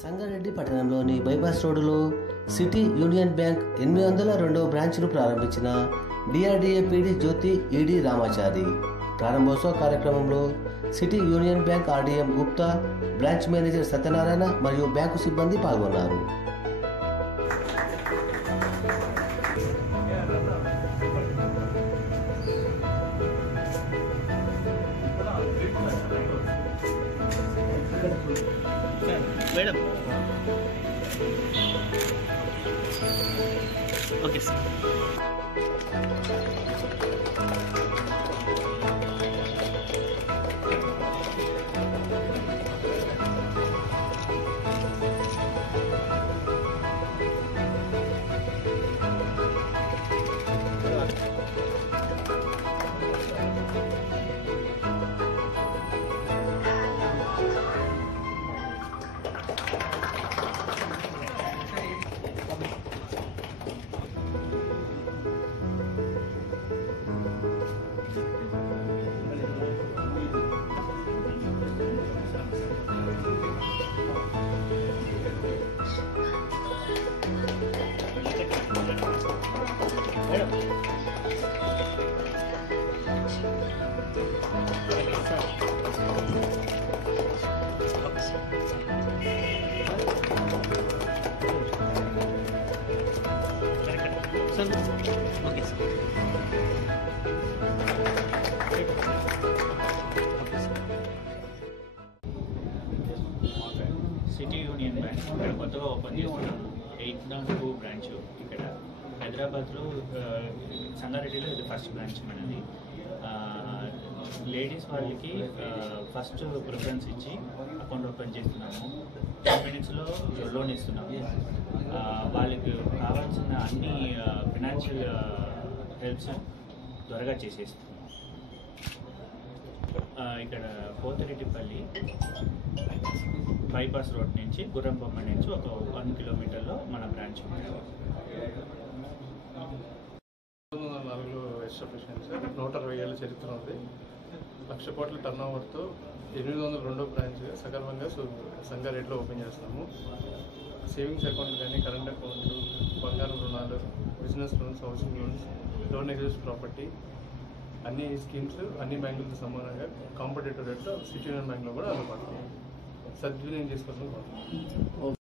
సంగారెడ్డి పట్టణంలోని బైపాస్ రోడ్డులో city union bank 802వ బ్రాంచ్ను ప్రారంభించిన డిఆర్డీఏ పీడీ జ్యోతి ఈడీ రామాచారి ప్రారంభోత్సవ కార్యక్రమంలో city union bank RDM Gupta, branch manager Satyanarayana మరియు బ్యాంకు సిబ్బంది పాల్గొన్నారు. Madam okay sir. City union bank ఇక్కడ కొత్తగా ఓపెన్ చేస్తున్నాము. 802 బ్రాంచ్ ఇక్కడ హైదరాబాద్లో, సంగారెడ్డిలో ఇది ఫస్ట్ బ్రాంచ్ మనది. లేడీస్ వాళ్ళకి ఫస్ట్ ప్రిఫరెన్స్ ఇచ్చి అకౌంట్ ఓపెన్ చేస్తున్నాము. 10 minutesలో లోన్ ఇస్తున్నాము. వాళ్ళకి కావాల్సిన అన్ని ఫినాన్షియల్ హెల్ప్స్ త్వరగా చేసేస్తున్నాము. ఇక్కడ పోతిరెడ్డిపల్లి బైపాస్ రోడ్ నుంచి గుర్రంబొమ్మ నుంచి ఒక 1 kilometerలో మన బ్రాంచ్ ఉంది. 1904లో ఎస్టాబ్లిష్మెంట్ సార్. 160 ఏళ్ళ చరిత్ర ఉంది. 1,00,000 కోట్ల టర్న్ ఓవర్తో 802వ బ్రాంచ్ సగర్వంగా సంగారెడ్డిలో ఓపెన్ చేస్తాము. సేవింగ్స్ అకౌంట్లు కానీ, కరెంట్ అకౌంట్లు, బంగారం రుణాలు, business loans, housing loans, loan against property, అన్ని స్కీమ్స్ అన్ని బ్యాంకులతో సమానంగా కాంపిటేటివ్ రేట్లో సిటీ యూనియన్ బ్యాంక్లో కూడా అందుబాటులో సద్వినియోగం చేసుకోవాల్సిన